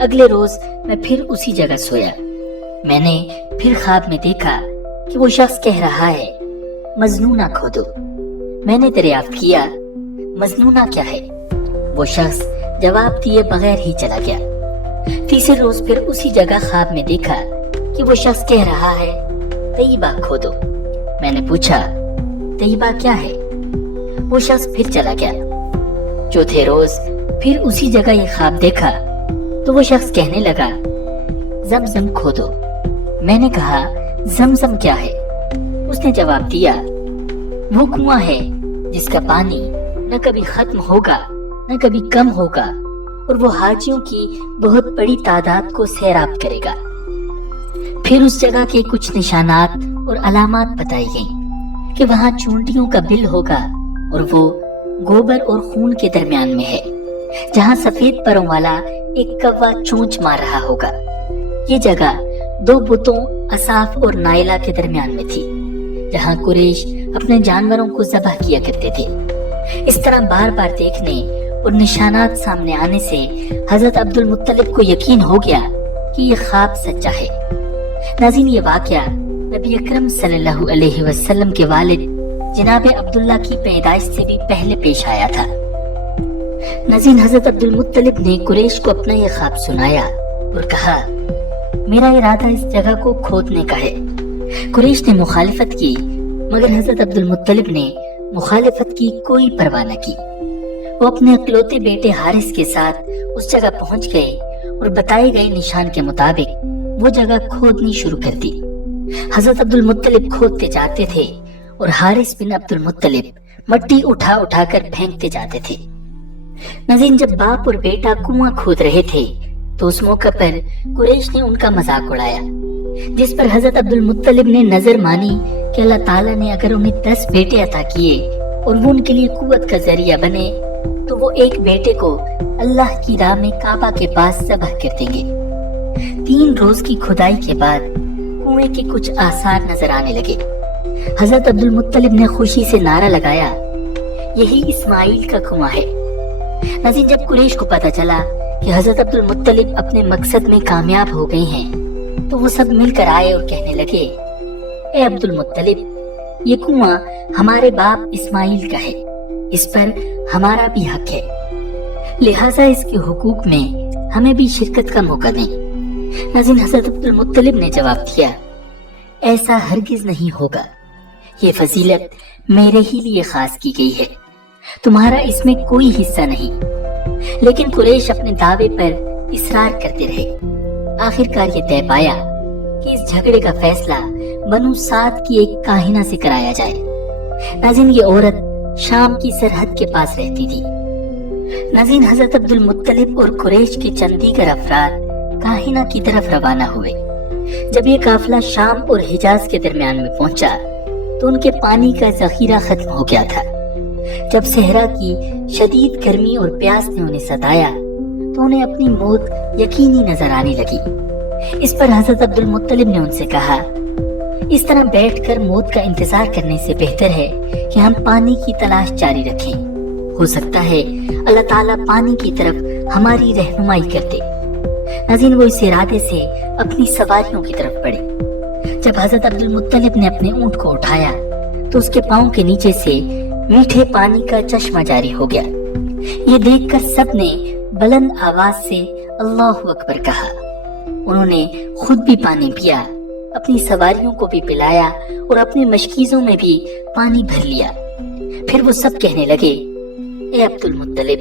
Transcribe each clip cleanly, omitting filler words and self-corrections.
اگلے روز میں پھر اسی جگہ سویا۔ میں نے پھر خواب میں دیکھا کہ وہ شخص کہہ رہا ہے مجنونہ کھودو۔ میں نے دریافت کیا مجنونہ کیا ہے؟ وہ شخص جواب دیے بغیر ہی چلا گیا۔ تیسرے روز پھر اسی جگہ خواب میں دیکھا کہ وہ شخص کہہ رہا ہے طیبہ کھودو۔ میں نے پوچھا طیبہ کیا ہے؟ وہ شخص پھر چلا گیا۔ چوتھے روز پھر اسی جگہ یہ خواب دیکھا تو وہ شخص کہنے لگا زمزم کھودو۔ میں نے کہا زمزم کیا ہے؟ اس نے جواب دیا وہ کنواں ہے جس کا پانی نہ کبھی ختم ہوگا نہ کبھی کم ہوگا، اور وہ حاجیوں کی بہت بڑی تعداد کو سیراب کرے گا۔ پھر اس جگہ کے کچھ نشانات اور علامات بتائی گئیں کہ وہاں چونٹیوں کا بل ہوگا اور وہ گوبر اور خون کے درمیان میں ہے، جہاں سفید پروں والا ایک کوا چونچ مار رہا ہوگا۔ یہ جگہ دو بتوں اصاف اور نائلہ کے درمیان میں تھی، جہاں قریش اپنے جانوروں کو ذبح کیا کرتے تھے۔ اس طرح بار بار دیکھنے اور نشانات سامنے آنے سے حضرت عبد المطلب کو یقین ہو گیا کہ یہ خواب سچا ہے۔ ناظرین، یہ واقعہ نبی اکرم صلی اللہ علیہ وسلم کے والد جناب عبداللہ کی پیدائش سے بھی پہلے پیش آیا تھا۔ ناظرین، حضرت عبد المطلب نے قریش کو اپنا یہ خواب سنایا اور کہا میرا ارادہ اس جگہ کو کھودنے کا ہے۔ قریش نے مخالفت کی، مگر حضرت عبد المطلب نے مخالفت کی کوئی پرواہ نہ کی۔ وہ اپنے اکلوتے بیٹے حارث کے ساتھ اس جگہ پہنچ گئے اور بتائے گئے نشان کے مطابق وہ جگہ کھودنی شروع کر دی۔ حضرت عبد المطلب کھودتے جاتے تھے اور حارث بن عبد المطلب مٹی اٹھا اٹھا کر پھینکتے جاتے تھے۔ ناظرین، جب باپ اور بیٹا کنواں کھود رہے تھے تو اس موقع پر قریش نے ان کا مذاق اڑایا، جس پر حضرت عبد المطلب نے نظر مانی کہ اللہ تعالیٰ نے اگر انہیں 10 بیٹے عطا کیے اور وہ ان کے لیے قوت کا ذریعہ بنے تو وہ ایک بیٹے کو اللہ کی راہ میں کعبہ کے پاس ذبح کر دیں گے۔ 3 روز کی کھدائی کے بعد کنویں کے کچھ آثار نظر آنے لگے۔ حضرت عبد المطلب نے خوشی سے نعرہ لگایا یہی اسماعیل کا کنواں ہے۔ ناظرین، جب قریش کو پتہ چلا کہ حضرت عبد المطلب اپنے مقصد میں کامیاب ہو گئے ہیں تو وہ سب مل کر آئے اور کہنے لگے اے عبد المطلب، یہ کنواں ہمارے باپ اسماعیل کا ہے، اس پر ہمارا بھی حق ہے، لہٰذا اس کے حقوق میں ہمیں بھی شرکت کا موقع دیں۔ ناظرین، حضرت عبد المطلب نے جواب دیا ایسا ہرگز نہیں ہوگا، یہ فضیلت میرے ہی لیے خاص کی گئی ہے، تمہارا اس میں کوئی حصہ نہیں۔ لیکن قریش اپنے دعوے پر اصرار کرتے رہے۔ آخر کار یہ طے پایا کہ اس جھگڑے کا فیصلہ بنو سعد کی ایک کاہنہ سے کرایا جائے۔ ناظرین، یہ عورت شام کی سرحد کے پاس رہتی تھی۔ ناظرین، حضرت عبد المطلب اور قریش کے چند دیگر افراد کاہنہ کی طرف روانہ ہوئے۔ جب یہ قافلہ شام اور حجاز کے درمیان میں پہنچا تو ان کے پانی کا ذخیرہ ختم ہو گیا تھا۔ جب صحرا کی شدید گرمی اور پیاس نے انہیں ستایا تو انہیں اپنی موت یقینی نظر آنے لگی۔ اس پر حضرت عبد المطلب نے ان سے کہا اس طرح بیٹھ کر موت کا انتظار کرنے سے بہتر ہے کہ ہم پانی کی تلاش جاری رکھیں، ہو سکتا ہے اللہ تعالیٰ پانی کی طرف ہماری رہنمائی کر دے۔ ناظرین، وہ اس ارادے سے اپنی سواریوں کی طرف بڑھے۔ جب حضرت عبد المطلب نے اپنے اونٹ کو اٹھایا تو اس کے پاؤں کے نیچے سے میٹھے پانی کا چشمہ جاری ہو گیا۔ یہ دیکھ کر سب نے بلند آواز سے اللہ اکبر کہا۔ انہوں نے خود بھی پانی پیا، اپنی سواریوں کو بھی پلایا اور اپنے مشکیزوں میں بھی پانی بھر لیا۔ پھر وہ سب کہنے لگے اے عبد المطلب،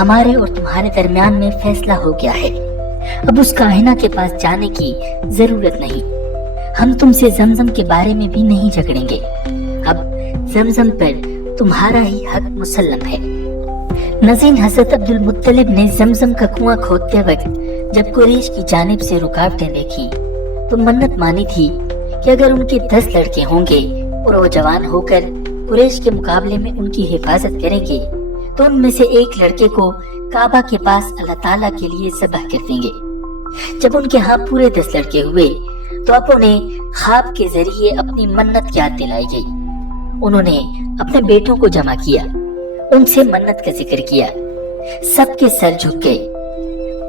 ہمارے اور تمہارے درمیان میں فیصلہ ہو گیا ہے، اب اس کاہنہ کے پاس جانے کی ضرورت نہیں، ہم تم سے زمزم کے بارے میں بھی نہیں جھگڑیں گے، اب زمزم پر تمہارا ہی حق مسلم ہے۔ ناظرین، حضرت عبد المطلب نے زمزم کا کنواں کھودتے وقت جب قریش کی جانب سے رکاوٹیں دیکھی تو منت مانی تھی کہ اگر ان کے 10 لڑکے ہوں گے اور وہ جوان ہو کر قریش کے مقابلے میں ان کی حفاظت کریں گے تو ان میں سے ایک لڑکے کو کعبہ کے پاس اللہ تعالیٰ کے لیے ذبح کر دیں گے۔ جب ان کے ہاں پورے 10 لڑکے ہوئے تو اب انہیں خواب کے ذریعے اپنی منت یاد دلائی گئی۔ انہوں نے اپنے بیٹوں کو جمع کیا، ان سے منت کا ذکر کیا، سب کے سر جھک گئے۔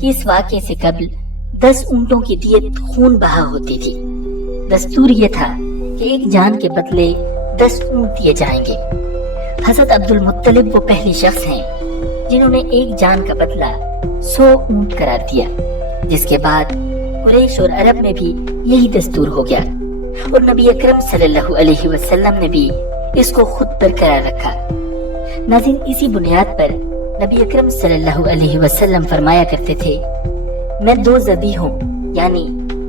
کہ اس واقعے سے قبل 10 اونٹوں کی دیت خون بہا ہوتی تھی۔ دستور یہ تھا کہ ایک جان کے بدلے 10 اونٹ دیے جائیں گے۔ حضرت عبد المطلب وہ پہلی شخص ہیں جنہوں نے ایک جان کا بدلہ 100 اونٹ قرار دیا، جس کے بعد قریش اور عرب میں بھی یہی دستور ہو گیا، اور نبی اکرم صلی اللہ علیہ وسلم نے بھی اس کو خود برقرار رکھا۔ ناظرین، اسی بنیاد پر نبی اکرم صلی اللہ علیہ وسلم فرمایا کرتے تھے، میں 2 ذبیح ہوں، یعنی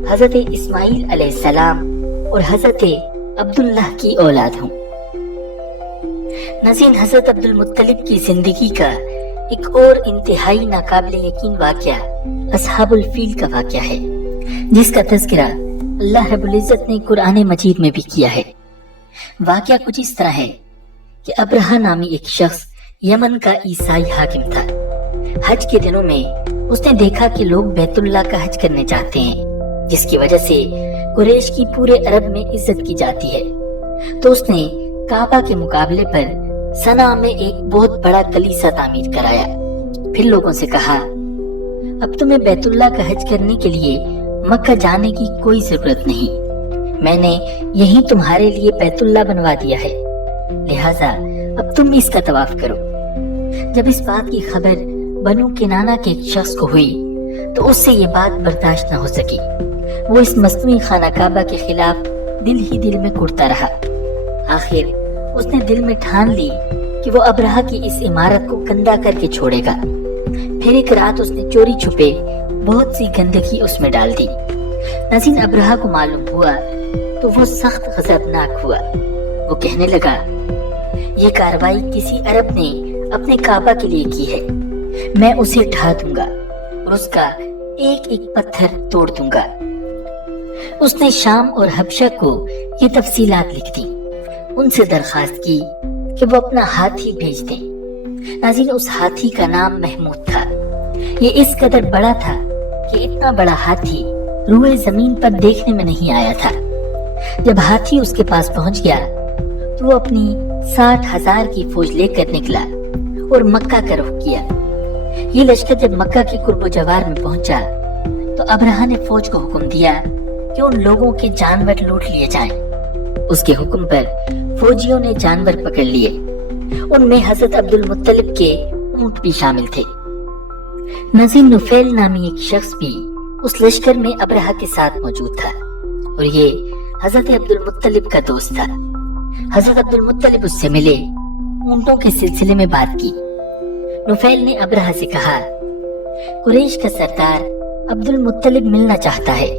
حضرت اسماعیل علیہ السلام اور حضرت عبداللہ کی اولاد ہوں۔ ناظرین، حضرت عبد المطلب کی زندگی کا ایک اور انتہائی ناقابل یقین واقعہ اصحاب الفیل کا واقعہ ہے، جس کا تذکرہ اللہ رب العزت نے قرآن مجید میں بھی کیا ہے۔ واقعہ کچھ اس طرح ہے کہ ابرہہ نامی ایک شخص یمن کا عیسائی حاکم تھا۔ حج کے دنوں میں اس نے دیکھا کہ لوگ بیت اللہ کا حج کرنے چاہتے ہیں، جس کی وجہ سے قریش کی پورے عرب میں عزت کی جاتی ہے، تو اس نے کعبہ کے مقابلے پر صنعا میں ایک بہت بڑا کلیسا تعمیر کرایا۔ پھر لوگوں سے کہا، اب تمہیں بیت اللہ کا حج کرنے کے لیے مکہ جانے کی کوئی ضرورت نہیں، میں نے یہی تمہارے لیے بیت اللہ بنوا دیا ہے، لہٰذا اب تم اس کا طواف کرو۔ جب اس بات کی خبر بنو کنانہ کے ایک شخص کو ہوئی تو اس سے یہ بات برداشت نہ ہو سکی۔ وہ اس مصنوعی خانہ کعبہ کے خلاف دل ہی دل میں کرتا رہا۔ آخر اس نے دل میں ٹھان لی کہ وہ ابرہہ کی اس عمارت کو گندا کر کے چھوڑے گا۔ پھر ایک رات اس نے چوری چھپے بہت سی گندگی اس میں ڈال دی۔ ناظرین، ابرہہ کو معلوم ہوا تو وہ سخت غضبناک ہوا۔ وہ کہنے لگا، یہ کارروائی کسی عرب نے اپنے کعبہ کے لیے کی ہے، میں اسے ڈھا دوں گا اور اس کا ایک ایک پتھر توڑ دوں گا۔ اس نے شام اور حبشہ کو یہ تفصیلات لکھ دی، ان سے درخواست کی کہ وہ اپنا ہاتھی بھیج دیں۔ ناظرین، اس ہاتھی کا نام محمود تھا۔ یہ اس قدر بڑا تھا کہ اتنا بڑا ہاتھی روئے زمین پر دیکھنے میں نہیں آیا تھا۔ جب ہاتھی اس کے پاس پہنچ گیا تو وہ اپنی 60,000 کی فوج لے کر نکلا اور مکہ کا رخ کیا۔ یہ لشکر جب مکہ کے قرب و جوار میں پہنچا تو ابرہہ نے فوج کو حکم دیا کہ ان لوگوں کے جانور لوٹ لیے جائیں۔ اس کے حکم پر فوجیوں نے جانور پکڑ لیے، ان میں حضرت عبد المطلب کے اونٹ بھی شامل تھے۔ ناظرین، نفیل نامی ایک شخص بھی اس لشکر میں ابرہہ کے ساتھ موجود تھا، اور یہ حضرت عبد المطلب کا دوست تھا۔ حضرت عبد المطلب اس سے ملے، اونٹوں کے سلسلے میں بات کی۔ نفیل نے ابرہہ سے کہا، قریش کا سردار عبد المطلب ملنا چاہتا ہے۔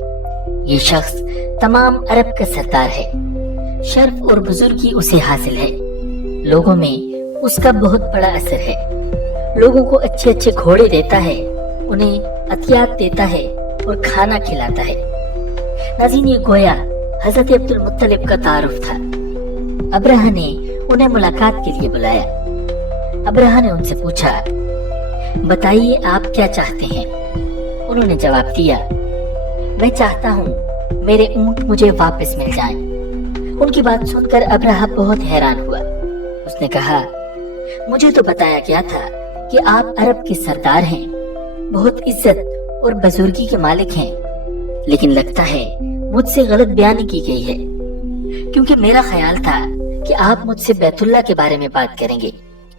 یہ شخص تمام عرب کا سردار ہے، شرف اور بزرگی اسے حاصل ہے، لوگوں میں اس کا بہت بڑا اثر ہے، لوگوں کو اچھے اچھے گھوڑے دیتا ہے، انہیں عطیات دیتا ہے اور کھانا کھلاتا ہے۔ ناظرین، یہ گویا حضرت عبد المطلب کا تعارف تھا۔ ابرہہ نے انہیں ملاقات کے لیے بلایا۔ ابرہہ نے ان سے پوچھا، بتائیے آپ کیا چاہتے ہیں؟ انہوں نے جواب دیا، میں چاہتا ہوں میرے اونٹ مجھے واپس مل جائیں۔ ان کی بات سن کر ابرہہ بہت حیران ہوا۔ اس نے کہا، مجھے تو بتایا گیا تھا کہ آپ عرب کے سردار ہیں، بہت عزت اور بزرگی کے مالک ہیں، لیکن لگتا ہے مجھ سے غلط بیانی کی گئی ہے، کیونکہ میرا خیال تھا کہ آپ مجھ سے بیت اللہ کے بارے میں بات کریں گے،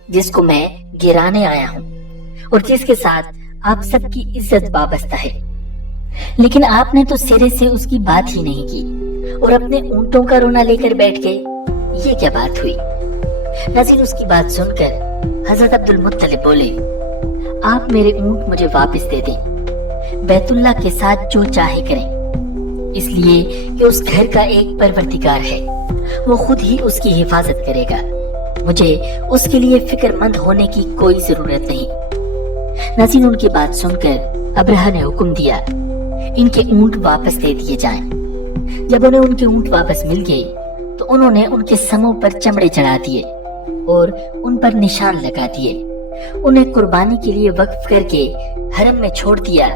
جس کو میں گرانے آیا ہوں اور جس کے ساتھ آپ سب کی عزت وابستہ ہے، لیکن آپ نے تو سرے سے اس کی بات ہی نہیں کی اور اپنے اونٹوں کا رونا لے کر بیٹھ گئے۔ یہ کیا بات ہوئی؟ ناظرین، اس کی بات سن کر حضرت عبد المطلب بولے، آپ میرے اونٹ مجھے واپس دے دیں، بیت اللہ کے ساتھ جو چاہے کریں، اس لیے کہ اس گھر کا ایک پروردگار ہے، وہ خود ہی اس کی حفاظت کرے گا، مجھے اس کے لیے فکر مند ہونے کی کوئی ضرورت نہیں۔ ناظرین، ان کی بات سن کر ابرہہ نے حکم دیا، ان کے اونٹ واپس دے دیے جائیں۔ جب انہیں ان کے اونٹ واپس مل گئے تو انہوں نے ان کے سموں پر چمڑے چڑھا دیے اور ان پر نشان لگا دیے، انہیں قربانی کے لیے وقف کر کے حرم میں چھوڑ دیا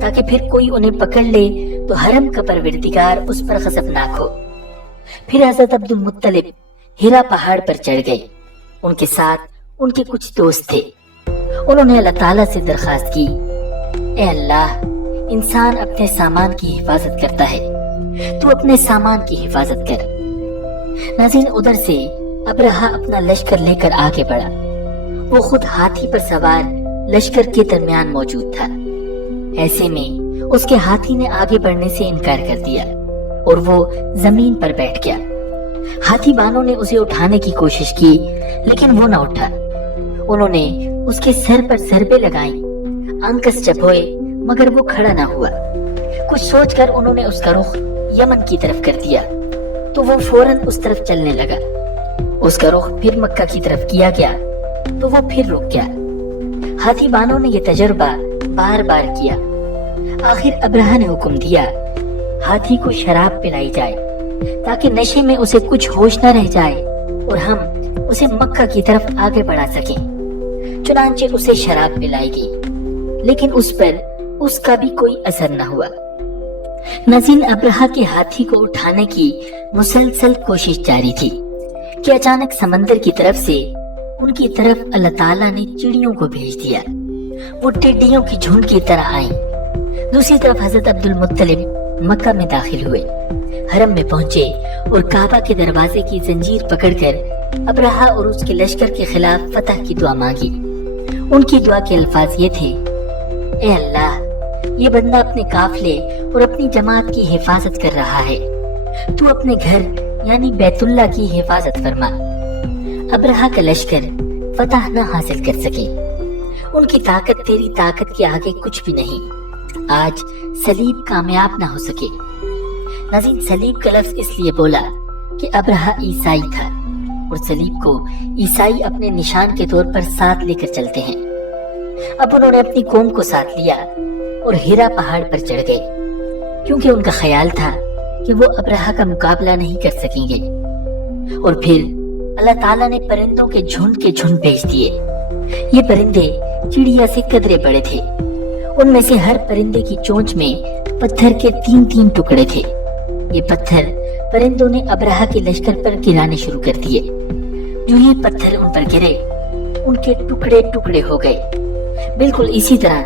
تاکہ پھر کوئی انہیں پکڑ لے تو حرم کا پروردگار اس پر غضبناک ہو۔ پھر حضرت عبد المطلب ہیرا پہاڑ پر چڑھ گئے، ان کے ساتھ ان کے کچھ دوست تھے۔ انہوں نے اللہ تعالیٰ سے درخواست کی، اے اللہ، انسان اپنے سامان کی حفاظت کرتا ہے، تو اپنے سامان کی حفاظت کر۔ ناظرین، ادھر سے ابرہہ اپنا لشکر لے کر آگے بڑھا۔ وہ خود ہاتھی پر سوار لشکر کے درمیان موجود تھا۔ ایسے میں اس کے ہاتھی نے آگے بڑھنے سے انکار کر دیا اور وہ زمین پر بیٹھ گیا۔ ہاتھی بانوں نے اسے اٹھانے کی کوشش کی لیکن وہ نہ اٹھا۔ انہوں نے اس کے سر پر ضربے لگائیں، انکس چبھوئے مگر وہ کھڑا نہ ہوا۔ کچھ سوچ کر انہوں نے اس کا رخ یمن کی طرف کر دیا تو وہ فوراً اس طرف چلنے لگا۔ اس کا رخ پھر مکہ کی طرف کیا گیا تو وہ پھر رک گیا۔ ہاتھی بانوں نے یہ تجربہ بار بار کیا۔ آخر ابرہہ نے حکم دیا ہاتھی کو شراب پلائی جائے تاکہ نشے میں اسے کچھ ہوش نہ رہ جائے اور ہم اسے مکہ کی طرف آگے بڑھا سکیں۔ چنانچہ اسے شراب پلائی گئی لیکن اس پر اس کا بھی کوئی اثر نہ ہوا۔ ناظرین، ابرہہ کے ہاتھی کو اٹھانے کی مسلسل کوشش جاری تھی کہ اچانک سمندر کی طرف سے ان کی طرف اللہ تعالیٰ نے چڑیوں کو بھیج دیا۔ وہ ٹڈیوں کی جھنڈ کی طرح آئیں۔ دوسری طرف حضرت عبد المطلب مکہ میں داخل ہوئے، حرم میں پہنچے اور کعبہ کے دروازے کی زنجیر پکڑ کر ابرہہ اور اس کے لشکر کے خلاف فتح کی دعا مانگی۔ ان کی دعا کے الفاظ یہ تھے: اے اللہ، یہ بندہ اپنے قافلے اور اپنی جماعت کی حفاظت کر رہا ہے، تو اپنے گھر یعنی بیت اللہ کی حفاظت فرما۔ ابرہہ کا لشکر فتح نہ حاصل کر سکے، ان کی طاقت تیری طاقت کے آگے کچھ بھی نہیں۔ آج صلیب کامیاب نہ ہو سکے۔ ناظرین، صلیب کا لفظ اس لیے بولا کہ ابرہہ عیسائی تھا اور صلیب کو عیسائی اپنے نشان کے طور پر ساتھ لے کر چلتے ہیں۔ اب انہوں نے اپنی قوم کو ساتھ لیا اور ہیرا پہاڑ پر چڑھ گئے کیونکہ ان کا خیال تھا کہ وہ ابرہہ کا مقابلہ نہیں کر سکیں گے۔ اور پھر اللہ تعالیٰ نے پرندوں کے جھنڈ بھیج دیے۔ یہ پرندے چڑیا سے قدرے بڑے تھے۔ ان میں سے ہر پرندے کی چونچ میں پتھر کے 3 ٹکڑے تھے۔ یہ پتھر پرندوں نے ابرہہ کے لشکر پر گرانے شروع کر دیے۔ جو یہ پتھر ان پر گرے، ان کے ٹکڑے ٹکڑے ہو گئے، بالکل اسی طرح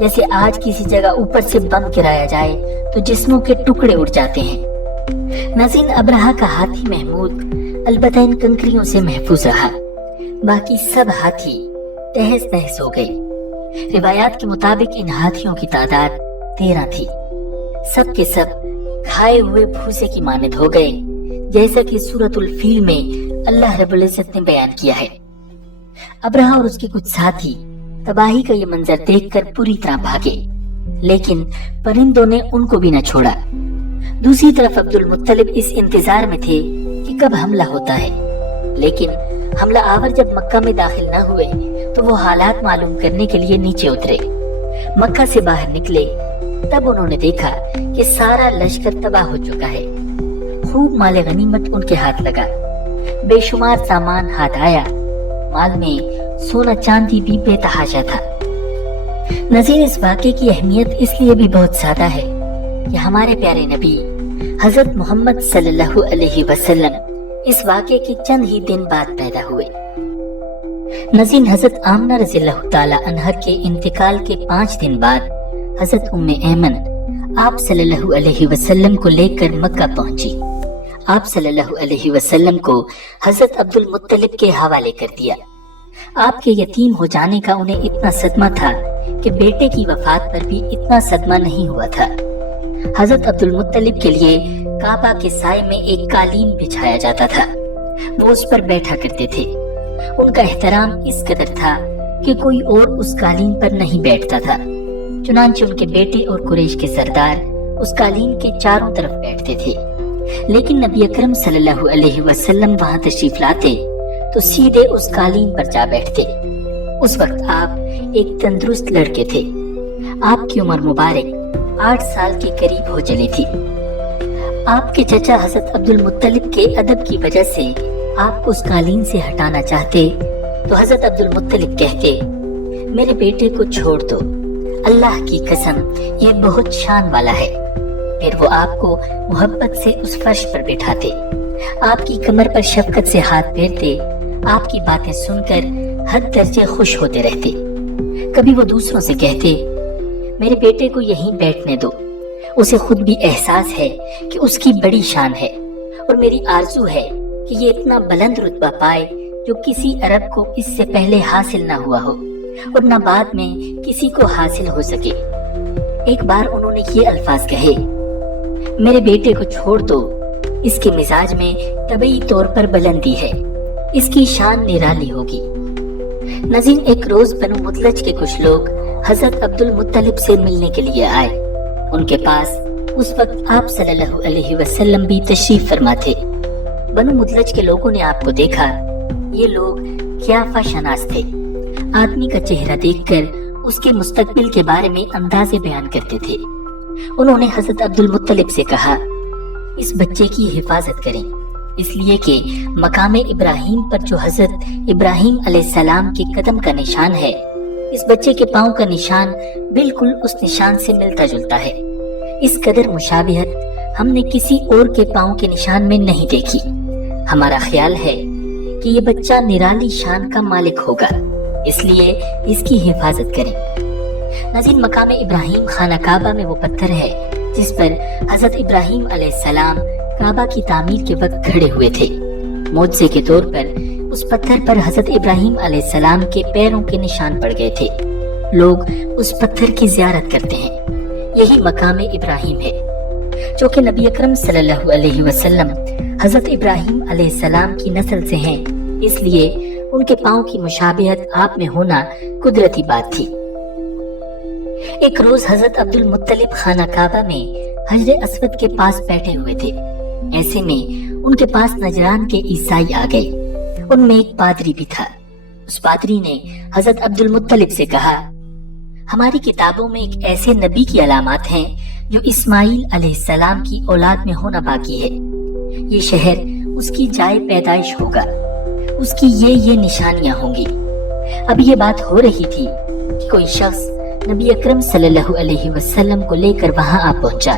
جیسے آج کسی جگہ اوپر سے بم گرایا جائے تو جسموں کے ٹکڑے اڑ جاتے ہیں۔ ناظرین، ابرہہ کا ہاتھی محمود البتہ ان کنکریوں سے محفوظ رہا، باقی سب ہاتھی تہس نہس ہو گئے۔ روایات کے مطابق ان ہاتھیوں کی تعداد 13 تھی۔ سب کے سب کھائے ہوئے بھوسے کی مانند ہو گئے، جیسا کہ سورۃ الفیل میں اللہ رب العزت نے بیان کیا ہے۔ ابرہہ اور اس کے کچھ ساتھی تباہی کا یہ منظر دیکھ کر پوری طرح بھاگے، لیکن پرندوں نے ان کو بھی نہ چھوڑا۔ دوسری طرف عبد المطلب اس انتظار میں تھے کہ کب حملہ ہوتا ہے، لیکن حملہ آور جب مکہ میں داخل نہ ہوئے تو وہ حالات معلوم کرنے کے لیے نیچے اترے۔ مکہ سے باہر نکلے تب انہوں نے دیکھا کہ سارا لشکر تباہ ہو چکا ہے۔ خوب مال غنیمت ان کے ہاتھ لگا، بے شمار سامان ہاتھ آیا، مال میں سونا چاندی بھی بے تحاشا تھا۔ نظیر، اس واقعے کی اہمیت اس لیے بھی بہت زیادہ ہے کہ ہمارے پیارے نبی حضرت محمد صلی اللہ علیہ وسلم اس واقعے کے چند ہی دن بعد پیدا ہوئے۔ نظیر، حضرت آمنہ رضی اللہ تعالی عنہا کے انتقال کے 5 دن بعد حضرت ام ایمن آپ صلی اللہ علیہ وسلم کو لے کر مکہ پہنچی۔ آپ صلی اللہ علیہ وسلم کو حضرت عبد المطلب کے حوالے کر دیا۔ آپ کے یتیم ہو جانے کا انہیں اتنا صدمہ تھا کہ بیٹے کی وفات پر بھی اتنا صدمہ نہیں ہوا تھا۔ حضرت عبد المطلب کے لیے کعبہ کے سائے میں ایک قالین بچھایا جاتا تھا، وہ اس پر بیٹھا کرتے تھے۔ ان کا احترام اس قدر تھا کہ کوئی اور اس قالین پر نہیں بیٹھتا تھا، چنانچہ ان کے بیٹے اور قریش کے سردار اس قالین کے چاروں طرف بیٹھتے تھے، لیکن نبی اکرم صلی اللہ علیہ وسلم وہاں تشریف لاتے تو سیدھے اس قالین پر جا بیٹھتے۔ اس وقت آپ ایک تندرست لڑکے تھے۔ آپ کی عمر مبارک 8 سال کے قریب ہو چلی تھی۔ آپ کے چچا حضرت عبد المطلب کے ادب کی وجہ سے آپ اس قالین سے ہٹانا چاہتے تو حضرت عبد المطلب کہتے، میرے بیٹے کو چھوڑ دو، اللہ کی قسم یہ بہت شان والا ہے۔ پھر وہ آپ کو محبت سے اس فرش پر بٹھاتے، آپ کی کمر پر شفقت سے ہاتھ پھیرتے، آپ کی باتیں سن کر حد درجے خوش ہوتے رہتے۔ کبھی وہ دوسروں سے کہتے، میرے بیٹے کو یہیں بیٹھنے دو، اسے خود بھی احساس ہے کہ اس کی بڑی شان ہے، اور میری آرزو ہے کہ یہ اتنا بلند رتبہ پائے جو کسی عرب کو اس سے پہلے حاصل نہ ہوا ہو اور نہ بعد میں کسی کو حاصل ہو سکے۔ ایک بار انہوں نے یہ الفاظ کہے، میرے بیٹے کو چھوڑ دو، اس کے مزاج میں طبعی طور پر بلندی ہے، اس کی شان نرالی ہوگی۔ ناظرین، ایک روز بنو مدلج کے کچھ لوگ حضرت عبد المطلب سے ملنے کے لیے آئے۔ ان کے پاس اس وقت آپ صلی اللہ علیہ وسلم بھی تشریف فرما تھے۔ بنو مدلج کے لوگوں نے آپ کو دیکھا۔ یہ لوگ قیافہ شناس تھے، آدمی کا چہرہ دیکھ کر اس کے مستقبل کے بارے میں اندازے بیان کرتے تھے۔ انہوں نے حضرت عبد المطلب سے کہا، اس بچے کی حفاظت کریں، اس لیے کہ مقام ابراہیم پر جو حضرت ابراہیم علیہ السلام کے قدم کا نشان ہے، اس بچے کے پاؤں کا نشان بالکل اس نشان سے ملتا جلتا ہے۔ اس قدر مشابہت ہم نے کسی اور کے پاؤں کے نشان میں نہیں دیکھی۔ ہمارا خیال ہے کہ یہ بچہ نرالی شان کا مالک ہوگا، اس لیے اس کی حفاظت کریں۔ ناظرین، مقام ابراہیم خانہ کعبہ میں وہ پتھر ہے جس پر حضرت ابراہیم علیہ السلام کعبہ کی تعمیر کے وقت کھڑے ہوئے تھے۔ معجزے کے طور پر اس پتھر پر حضرت ابراہیم علیہ السلام کے پیروں کے نشان پڑ گئے تھے۔ لوگ اس پتھر کی زیارت کرتے ہیں۔ یہی مقام ابراہیم ہے، جو کہ نبی اکرم صلی اللہ علیہ وسلم حضرت ابراہیم علیہ السلام کی نسل سے ہیں، اس لیے ان کے پاؤں کی مشابہت آپ میں ہونا قدرتی بات تھی۔ ایک روز حضرت عبد المطلب خانہ کعبہ میں حجر اسود کے پاس بیٹھے ہوئے تھے۔ ایسے میں ان کے پاس نجران کے عیسائی آ گئے۔ ان میں ایک پادری بھی تھا۔ اس پادری نے حضرت عبد المطلب سے کہا، ہماری کتابوں میں ایک ایسے نبی کی علامات ہیں جو اسماعیل علیہ السلام کی اولاد میں ہونا باقی ہے۔ یہ شہر اس کی جائے پیدائش ہوگا، اس کی یہ نشانیاں ہوں گی۔ اب یہ بات ہو رہی تھی کہ کوئی شخص نبی اکرم صلی اللہ علیہ وسلم کو لے کر وہاں آ پہنچا۔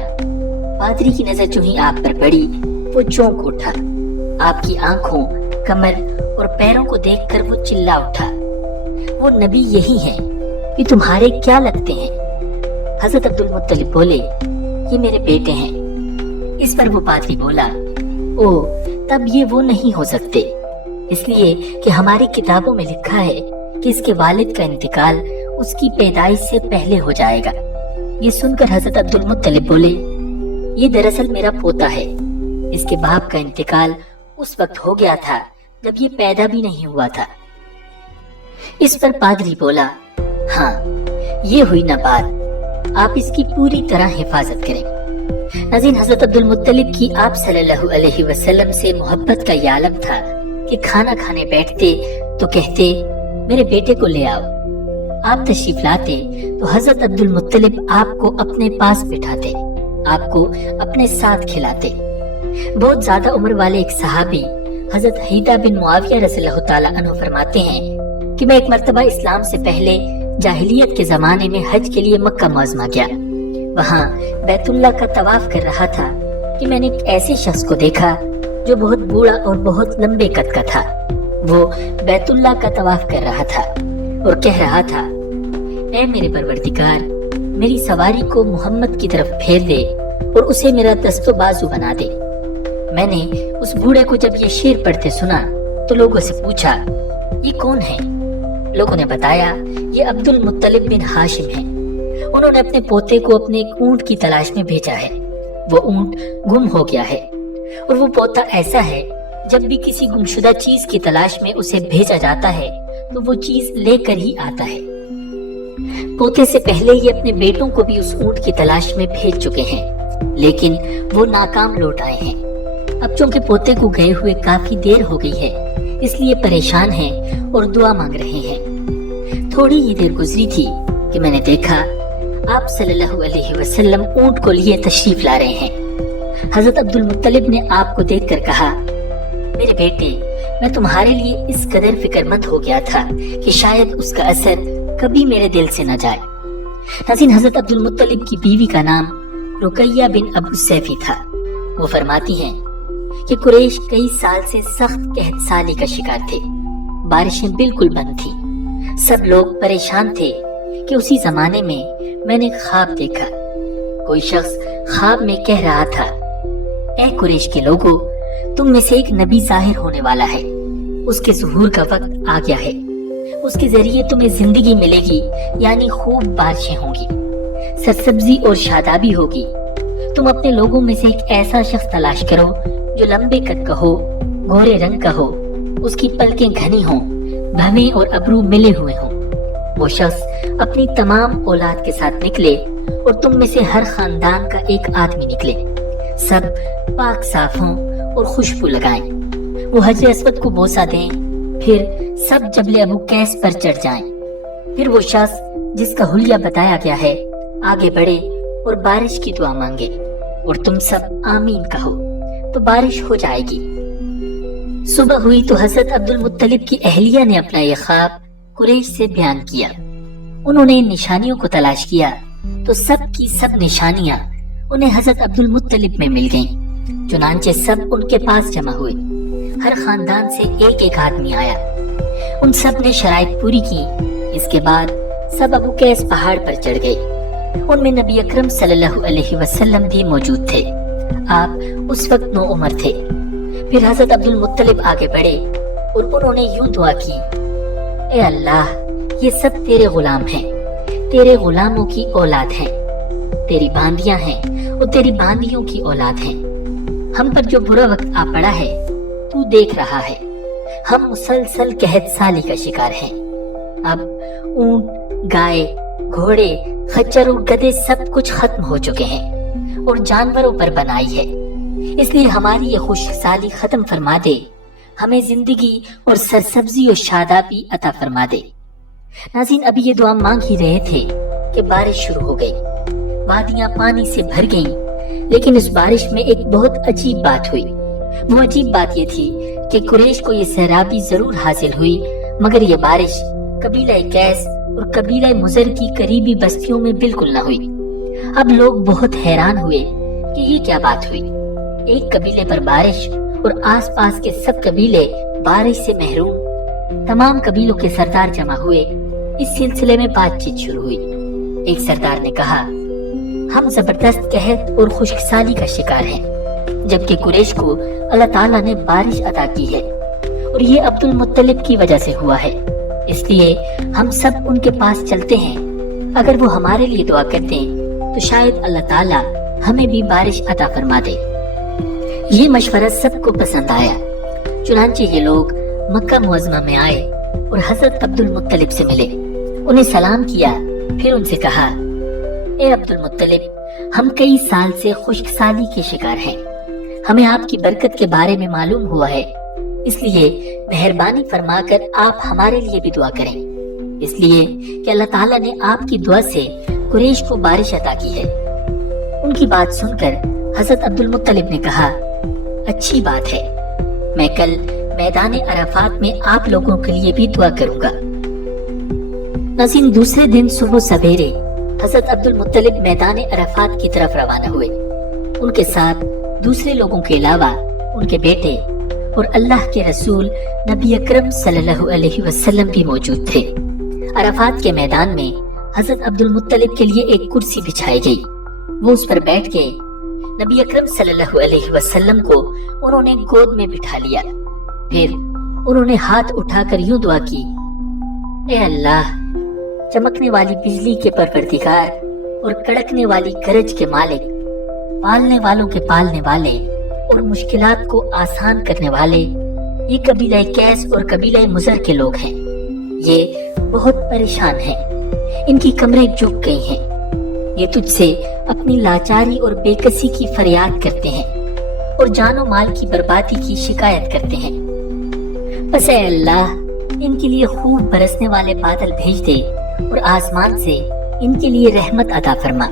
پادری کی نظر جو ہی آپ پر پڑی، وہ چونک اٹھا۔ آپ کی آنکھوں، کمر اور پیروں کو دیکھ کر وہ چلا اٹھا، وہ نبی یہی ہیں، یہ تمہارے کیا لگتے ہیں؟ حضرت عبد المطلب بولے، یہ میرے بیٹے ہیں۔ اس پر وہ پادری بولا، او تب یہ وہ نہیں ہو سکتے، اس لیے کہ ہماری کتابوں میں لکھا ہے کہ اس کے والد کا انتقال اس کی پیدائش سے پہلے ہو جائے گا۔ یہ سن کر حضرت عبد المطلب بولے، یہ دراصل میرا پوتا ہے، اس کے باپ کا انتقال اس وقت ہو گیا تھا جب یہ پیدا بھی نہیں ہوا تھا۔ اس پر پادری بولا، ہاں یہ ہوئی نہ بات، آپ اس کی پوری طرح حفاظت کریں۔ ناظرین، حضرت عبد المطلب کی آپ صلی اللہ علیہ وسلم سے محبت کا یہ عالم تھا کہ کھانا کھانے بیٹھتے تو کہتے، میرے بیٹے کو لے آؤ۔ آپ تشریف لاتے تو حضرت عبد المطلب آپ کو اپنے پاس بٹھاتے، آپ کو اپنے ساتھ کھلاتے۔ بہت زیادہ عمر والے ایک صحابی حضرت حیدہ بن معاویہ رضی اللہ تعالیٰ عنہ فرماتے ہیں کہ میں ایک مرتبہ اسلام سے پہلے جاہلیت کے زمانے میں حج کے لیے مکہ معظمہ گیا۔ وہاں بیت اللہ کا طواف کر رہا تھا کہ میں نے ایک ایسے شخص کو دیکھا جو بہت بوڑھا اور بہت لمبے قد کا تھا۔ وہ بیت اللہ کا طواف کر رہا تھا اور کہہ رہا تھا، اے میرے پروردگار، میری سواری کو محمد کی طرف پھیر دے اور اسے میرا دست و بازو بنا دے۔ میں نے اس بوڑھے کو جب یہ شعر پڑھتے سنا تو لوگوں سے پوچھا، یہ کون ہے؟ لوگوں نے بتایا، یہ عبد المطلب بن ہاشم ہے۔ انہوں نے اپنے پوتے کو اپنے ایک اونٹ کی تلاش میں بھیجا ہے۔ وہ اونٹ گم ہو گیا ہے، اور وہ پوتا ایسا ہے، جب بھی کسی گمشدہ چیز کی تلاش میں اسے بھیجا جاتا ہے تو وہ چیز لے کر ہی آتا ہے۔ پوتے سے پہلے یہ اپنے بیٹوں کو بھی اس اونٹ کی تلاش میں بھیج چکے ہیں، لیکن وہ ناکام لوٹ آئے ہیں۔ اب چونکہ پوتے کو گئے ہوئے کافی دیر ہو گئی ہے، اس لیے پریشان ہیں اور دعا مانگ رہے ہیں۔ تھوڑی ہی دیر گزری تھی کہ میں نے دیکھا آپ صلی اللہ علیہ وسلم اونٹ کو لیے تشریف لا رہے ہیں۔ حضرت عبد المطلب نے آپ کو دیکھ کر کہا، میرے بیٹے، میں تمہارے لیے اس قدر فکر مند ہو گیا تھا کہ شاید اس کا اثر کبھی میرے دل سے نہ جائے۔ ناظرین، حضرت عبد المطلب کی بیوی کا نام رقیہ بن ابو سیفی تھا۔ وہ فرماتی ہیں کہ قریش کئی سال سے سخت قحط سالی کا شکار تھے، بارشیں بالکل بند تھیں، سب لوگ پریشان تھے کہ اسی زمانے میں میں نے خواب دیکھا. کوئی شخص خواب میں کہہ رہا تھا, اے قریش کے لوگوں, تم میں سے ایک نبی ظاہر ہونے والا ہے. اس کے ظہور کا وقت آ گیا ہے. اس کے ذریعے تمہیں زندگی ملے گی, یعنی خوب بارشیں ہوں گی, سرسبزی اور شادابی ہوگی. تم اپنے لوگوں میں سے ایک ایسا شخص تلاش کرو جو لمبے قد کا ہو, گھورے رنگ کا ہو, اس کی پلکیں گھنی ہوں, بھویں اور ابرو ملے ہوئے ہوں. وہ شخص اپنی تمام اولاد کے ساتھ نکلے اور تم میں سے ہر خاندان کا ایک آدمی نکلے. سب پاک صاف ہوں اور خوشبو لگائیں. وہ حجر اسود کو بوسہ دیں, پھر سب جبل ابو قیس پر چڑھ جائیں. پھر وہ شخص جس کا حلیہ بتایا گیا ہے آگے بڑھے اور بارش کی دعا مانگے, اور تم سب آمین کہو تو بارش ہو جائے گی. صبح ہوئی تو حضرت عبد المطلب کی اہلیہ نے اپنا یہ خواب قریش سے بیان کیا. انہوں نے ان نشانیوں کو تلاش کیا تو سب کی سب نشانیاں انہیں حضرت عبد المطلب میں مل گئیں. چنانچہ سب ان کے پاس جمع ہوئے. ہر خاندان سے ایک ایک آدمی آیا. ان سب نے شرائط پوری کی. اس کے بعد سب ابو قیس پہاڑ پر چڑھ گئے. ان میں نبی اکرم صلی اللہ علیہ وسلم بھی موجود تھے. آپ اس وقت 9 عمر تھے. پھر حضرت عبد المطلب آگے بڑھے اور انہوں نے یوں دعا کی, اے اللہ, یہ سب تیرے غلام ہیں, تیرے غلاموں کی اولاد ہیں, تیری باندیاں ہیں اور تیری باندیوں کی اولاد ہیں. ہم پر جو برا وقت آ پڑا ہے تو دیکھ رہا ہے. ہم مسلسل قحط سالی کا شکار ہیں. اب اونٹ, گائے, گھوڑے, خچر اور گدھے سب کچھ ختم ہو چکے ہیں اور جانوروں پر بنائی ہے. اس لیے ہماری یہ خوش سالی ختم فرما دے, ہمیں زندگی اور سرسبزی اور شادابی عطا فرما دے. ناظرین, ابھی یہ دعا مانگ ہی رہے تھے کہ بارش شروع ہو گئی. وادیاں پانی سے بھر گئیں, لیکن اس بارش میں ایک بہت عجیب بات ہوئی. وہ عجیب بات یہ تھی کہ قریش کو یہ سیرابی ضرور حاصل ہوئی, مگر یہ بارش قبیلہ قیس اور قبیلہ مضر کی قریبی بستیوں میں بالکل نہ ہوئی. اب لوگ بہت حیران ہوئے کہ یہ کیا بات ہوئی. ایک قبیلے پر بارش اور آس پاس کے سب قبیلے بارش سے محروم. تمام قبیلوں کے سردار جمع ہوئے. اس سلسلے میں بات چیت شروع ہوئی. ایک سردار نے کہا, ہم زبردست قحط اور خشک سالی کا شکار ہیں, جبکہ قریش کو اللہ تعالیٰ نے بارش عطا کی ہے اور یہ عبد المطلب کی وجہ سے ہوا ہے. اس لیے ہم سب ان کے پاس چلتے ہیں. اگر وہ ہمارے لیے دعا کرتے ہیں تو شاید اللہ تعالیٰ ہمیں بھی بارش عطا فرما دے. یہ مشورہ سب کو پسند آیا. چنانچہ یہ لوگ مکہ معظمہ میں آئے اور حضرت عبد المطلب سے ملے. انہیں سلام کیا, پھر ان سے کہا, اے عبد المطلب, ہم کئی سال سے خشک سالی کے شکار ہیں. ہمیں آپ کی برکت کے بارے میں معلوم ہوا ہے, اس لیے مہربانی فرما کر آپ ہمارے لیے بھی دعا کریں. اس لیے کہ اللہ تعالیٰ نے آپ کی دعا سے قریش کو بارش عطا کی ہے. ان کی بات سن کر حضرت عبد المطلب نے کہا, اچھی بات ہے, میں کل میدان عرفات میں آپ لوگوں کے لیے بھی دعا کروں گا. ناظرین, دوسرے دن صبح سویرے حضرت عبد المطلب میدان عرفات کی طرف روانہ ہوئے. ان کے ساتھ دوسرے لوگوں کے علاوہ ان کے بیٹے اور اللہ کے رسول نبی اکرم صلی اللہ علیہ وسلم بھی موجود تھے. عرفات کے میدان میں حضرت عبد المطلب کے لیے ایک کرسی بچھائی گئی. وہ اس پر بیٹھ گئے. نبی اکرم صلی اللہ علیہ وسلم کو انہوں نے گود میں بٹھا لیا. پھر انہوں نے ہاتھ اٹھا کر یوں دعا کی, اے اللہ, چمکنے والی بجلی کے پروردگار اور کڑکنے والی گرج کے مالک, پالنے والوں کے پالنے والے اور مشکلات کو آسان کرنے والے, یہ قبیلہ قیس اور قبیلہ مضر کے لوگ ہیں. یہ بہت پریشان ہیں, ان کی کمریں جھک گئی ہیں. یہ تجھ سے اپنی لاچاری اور بے کسی کی فریاد کرتے ہیں اور جان و مال کی بربادی کی شکایت کرتے ہیں. بس اے اللہ, ان کے لیے خوب برسنے والے بادل بھیج دے اور آسمان سے ان کے لیے رحمت عطا فرما,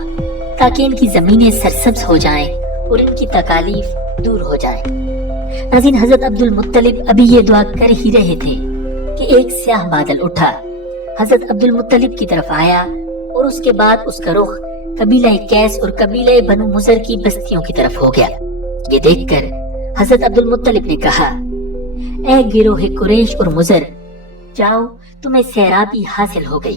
تاکہ ان کی زمینیں سرسبز ہو جائیں اور ان کی تکالیف دور ہو جائیں. ناظرین, حضرت عبد المطلب ابھی یہ دعا کر ہی رہے تھے کہ ایک سیاہ بادل اٹھا, حضرت عبد المطلب کی طرف آیا اور اس کے بعد اس کا رخ قبیلہ قیس اور قبیلہ بنو مضر کی بستیوں کی طرف ہو گیا. یہ دیکھ کر حضرت عبد المطلب نے کہا, اے گروہ قریش اور مضر, جاؤ, تمہیں سیرابی حاصل ہو گئی.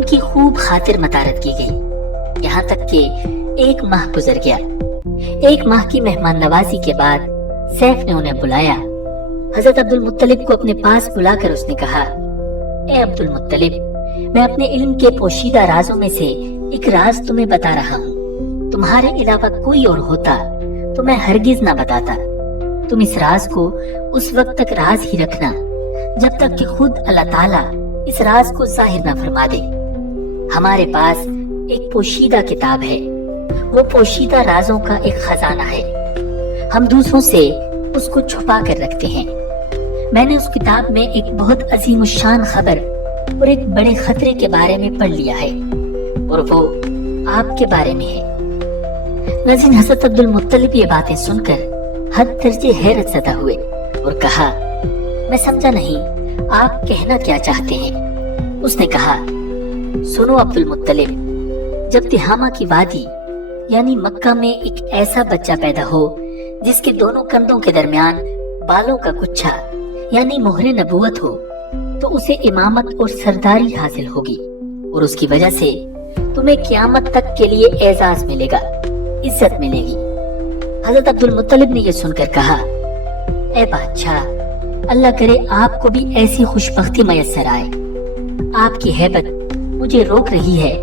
ان کی خوب خاطر مطارد کی گئی، یہاں تک کہ 1 ماہ گزر گیا۔ 1 ماہ کی مہمان نوازی کے بعد سیف نے انہیں بلایا۔ حضرت عبد المطلب کو اپنے پاس بلا کر اس نے کہا، اے عبد المطلب، میں اپنے علم کے پوشیدہ رازوں میں سے ایک راز تمہیں بتا رہا ہوں۔ تمہارے علاوہ کوئی اور ہوتا تو میں ہرگز نہ بتاتا۔ تم اس راز کو اس وقت تک راز ہی رکھنا جب تک کہ خود اللہ تعالیٰ اس راز کو ظاہر نہ فرما دے۔ ہمارے پاس ایک پوشیدہ کتاب ہے، وہ پوشیدہ رازوں کا ایک خزانہ ہے، ہم دوسروں سے اس کو چھپا کر رکھتے ہیں۔ میں نے اس کتاب میں ایک بہت عظیم الشان خبر اور ایک بڑے خطرے کے بارے میں پڑھ لیا ہے، اور وہ آپ کے بارے میں ہے۔ ناظرین، حضرت عبد المطلب یہ باتیں سن کر حد درجے حیرت زدہ ہوئے اور کہا، میں سمجھا نہیں، آپ کہنا کیا چاہتے ہیں؟ اس نے کہا، سنو عبد المطلب، جب تہامہ کی وادی یعنی مکہ میں ایک ایسا بچہ پیدا ہو جس کے دونوں کندھوں کے درمیان بالوں کا گچھا یعنی مہر نبوت ہو، تو اسے امامت اور سرداری حاصل ہوگی، اور اس کی وجہ سے تمہیں قیامت تک کے لیے اعزاز ملے گا، عزت ملے گی۔ حضرت عبد المطلب نے یہ سن کر کہا، اے بادشاہ، اللہ کرے آپ کو بھی ایسی خوشبختی میسر آئے۔ آپ کی ہیبت مجھے روک رہی ہے،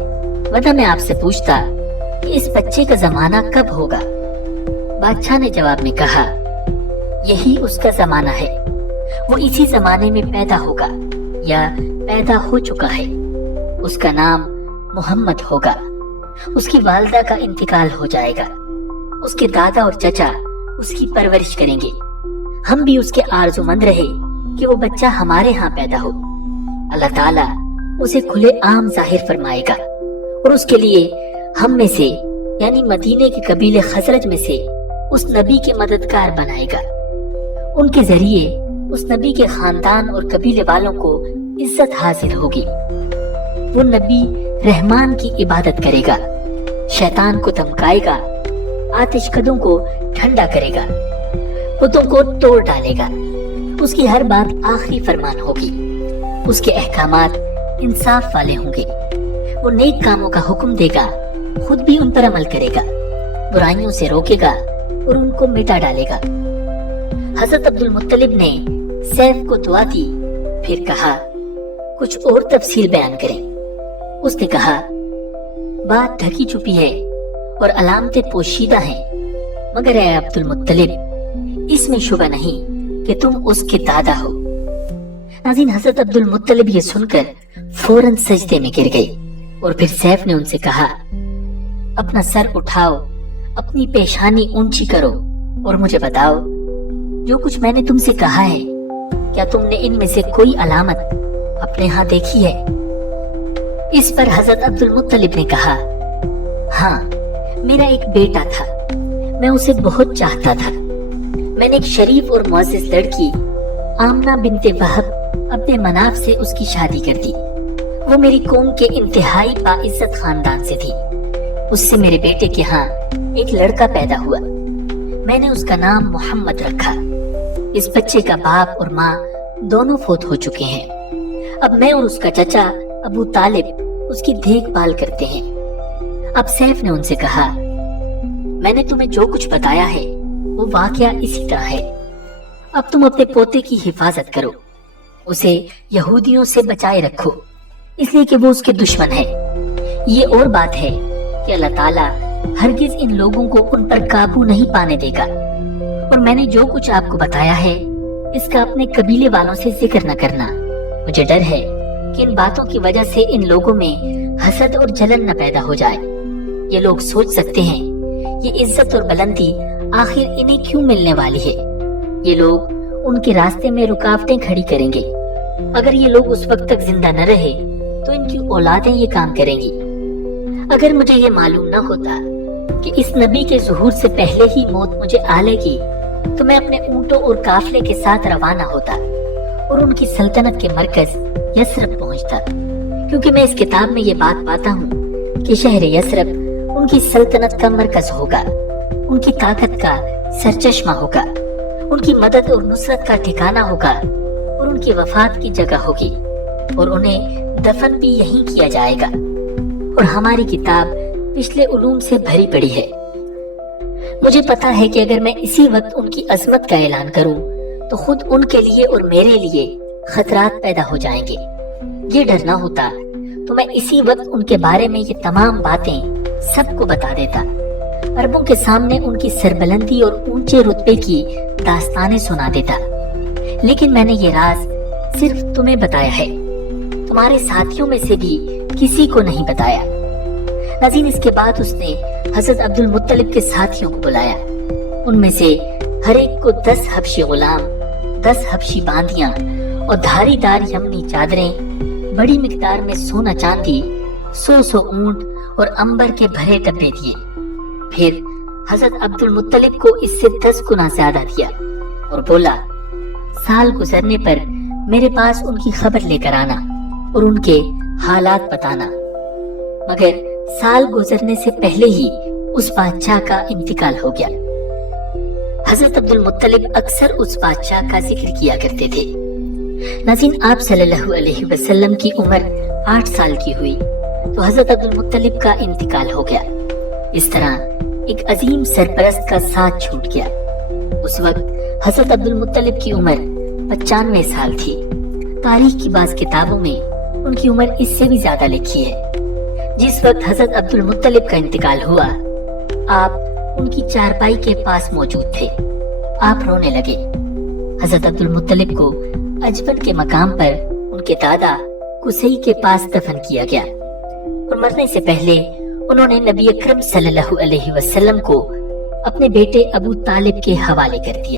ورنہ میں آپ سے پوچھتا کہ اس بچے کا زمانہ کب ہوگا؟ بادشاہ نے جواب میں کہا، یہی اس کا زمانہ ہے، وہ اسی زمانے میں پیدا ہوگا یا پیدا ہو چکا ہے۔ اس کا نام محمد ہوگا۔ اس کی والدہ کا انتقال ہو جائے گا، اس کے دادا اور چچا اس کی پرورش کریں گے۔ ہم بھی اس کے آرزو مند رہے کہ وہ بچہ ہمارے ہاں پیدا ہو۔ اللہ تعالیٰ اسے کھلے عام ظاہر فرمائے گا، اور اس کے لیے ہم میں سے یعنی مدینے کے قبیلے خزرج میں سے اس نبی کے مددگار بنائے گا۔ ان کے ذریعے اس نبی کے خاندان اور قبیلے والوں کو عزت حاصل ہوگی۔ وہ نبی رحمان کی عبادت کرے گا، شیطان کو دھمکائے گا، آتش کدوں کو ٹھنڈا کرے گا، بتوں کو توڑ ڈالے گا۔ اس کی ہر بات آخری فرمان ہوگی، اس کے احکامات انصاف والے ہوں گے۔ وہ نیک کاموں کا حکم دے گا، خود بھی ان پر عمل کرے گا، برائیوں سے روکے گا اور ان کو مٹا ڈالے گا۔ حضرت عبد المطلب نے سیف کو دعا دی، پھر کہا، کچھ اور تفصیل بیان کریں۔ اس نے کہا، بات ڈھکی چھپی ہے اور علامتیں پوشیدہ ہیں، مگر اے عبد المطلب، اس میں شبہ نہیں کہ تم اس کے دادا ہو۔ ناظرین، حضرت عبد المطلب یہ سن کر فوراً سجدے میں گر گئے، اور پھر سیف نے ان سے کہا، اپنا سر اٹھاؤ، اپنی پیشانی اونچی کرو اور مجھے بتاؤ، جو کچھ میں نے تم سے کہا ہے، کیا تم نے ان میں سے کوئی علامت اپنے ہاں دیکھی ہے؟ اس پر حضرت عبد المطلب نے کہا، ہاں، میرا ایک بیٹا تھا، میں اسے بہت چاہتا تھا۔ میں نے ایک شریف اور معزز لڑکی آمنہ بنت وہب اپنے مناف سے اس کی شادی کر دی۔ وہ میری قوم کے انتہائی باعزت خاندان سے تھی۔ اس سے میرے بیٹے کے ہاں ایک لڑکا پیدا ہوا، میں نے اس کا نام محمد رکھا۔ اس بچے کا باپ اور ماں دونوں فوت ہو چکے ہیں۔ اب میں اور اس کا چچا ابو طالب اس کی دیکھ بھال کرتے ہیں۔ اب سیف نے ان سے کہا، میں نے تمہیں جو کچھ بتایا ہے وہ واقعہ اسی طرح ہے۔ اب تم اپنے پوتے کی حفاظت کرو، اسے یہودیوں سے بچائے رکھو، اس لیے کہ وہ اس کے دشمن ہے۔ یہ اور بات ہے کہ اللہ تعالیٰ ہرگز ان لوگوں کو ان پر قابو نہیں پانے دے گا، اور میں نے جو کچھ آپ کو بتایا ہے اس کا اپنے قبیلے والوں سے ذکر نہ کرنا۔ مجھے ڈر ہے کہ ان باتوں کی وجہ سے ان لوگوں میں حسد اور جلن نہ پیدا ہو جائے۔ یہ لوگ سوچ سکتے ہیں یہ عزت اور بلندی آخر انہیں کیوں ملنے والی ہے۔ یہ لوگ ان کے راستے میں رکاوٹیں کھڑی کریں گے۔ اگر یہ لوگ اس وقت تک زندہ نہ رہے تو ان کی اولادیں یہ کام کریں گی۔ اگر مجھے یہ معلوم نہ ہوتا کہ اس نبی کے ظہور سے پہلے ہی موت مجھے آ لے گی تو میں اپنے اونٹوں اور قافلے کے ساتھ روانہ ہوتا اور ان کی سلطنت کے مرکز یثرب پہنچتا، کیونکہ میں اس کتاب میں یہ بات پاتا ہوں کہ شہر یثرب ان کی سلطنت کا مرکز ہوگا، ان کی طاقت کا سرچشمہ ہوگا، ان کی مدد اور نصرت کا ٹھکانہ ہوگا، اور ان کی وفات کی جگہ ہوگی، اور انہیں دفن بھی یہیں کیا جائے گا، اور ہماری کتاب پچھلے علوم سے بھری پڑی ہے۔ مجھے پتا ہے کہ اگر میں اسی وقت ان کی عظمت کا اعلان کروں تو خود ان کے لیے اور میرے لیے خطرات پیدا ہو جائیں گے۔ یہ ڈر نہ ہوتا تو میں اسی وقت ان کے بارے میں یہ تمام باتیں سب کو بتا دیتا، عربوں کے سامنے ان کی سربلندی اور اونچے رتبے کی داستانیں سنا دیتا، لیکن میں نے یہ راز صرف تمہیں بتایا ہے، تمہارے ساتھیوں میں سے بھی کسی کو نہیں بتایا۔ ناظرین، اس کے بعد اس نے حضرت عبد المطلب کے ساتھیوں کو بلایا۔ ان میں سے ہر ایک کو 10 حبشی غلام، 10 حبشی باندیاں اور دھاری دار یمنی چادریں، بڑی مقدار میں سونا چاندی، 100 اونٹ اور عنبر کے بھرے ڈبے دیے۔ پھر حضرت عبد المطلب کو اس سے 10 گنا زیادہ دیا اور بولا، سال گزرنے پر میرے پاس ان کی خبر لے کر آنا اور ان کے حالات بتانا۔ مگر سال گزرنے سے پہلے ہی اس بادشاہ کا انتقال ہو گیا۔ حضرت عبد المطلب اکثر اس بادشاہ کا ذکر کیا کرتے تھے۔ ناظرین، آپ صلی اللہ علیہ وسلم کی عمر 8 سال کی ہوئی تو حضرت عبد المطلب کا انتقال ہو گیا۔ اس طرح ایک عظیم سرپرست کا ساتھ چھوٹ گیا۔ اس وقت حضرت عبد المطلب کی عمر 95 سال تھی۔ تاریخ کی بعض کتابوں میں ان کی عمر اس سے بھی زیادہ لکھی ہے۔ جس وقت حضرت عبد المطلب کا انتقال ہوا، آپ ان کی چارپائی کے پاس موجود تھے۔ آپ رونے لگے۔ حضرت عبد المطلب کو اجبن کے مقام پر ان کے دادا قصی کے پاس دفن کیا گیا، اور مرنے سے پہلے انہوں نے نبی اکرم صلی اللہ علیہ وسلم کو اپنے بیٹے ابو طالب کے حوالے کر دیا۔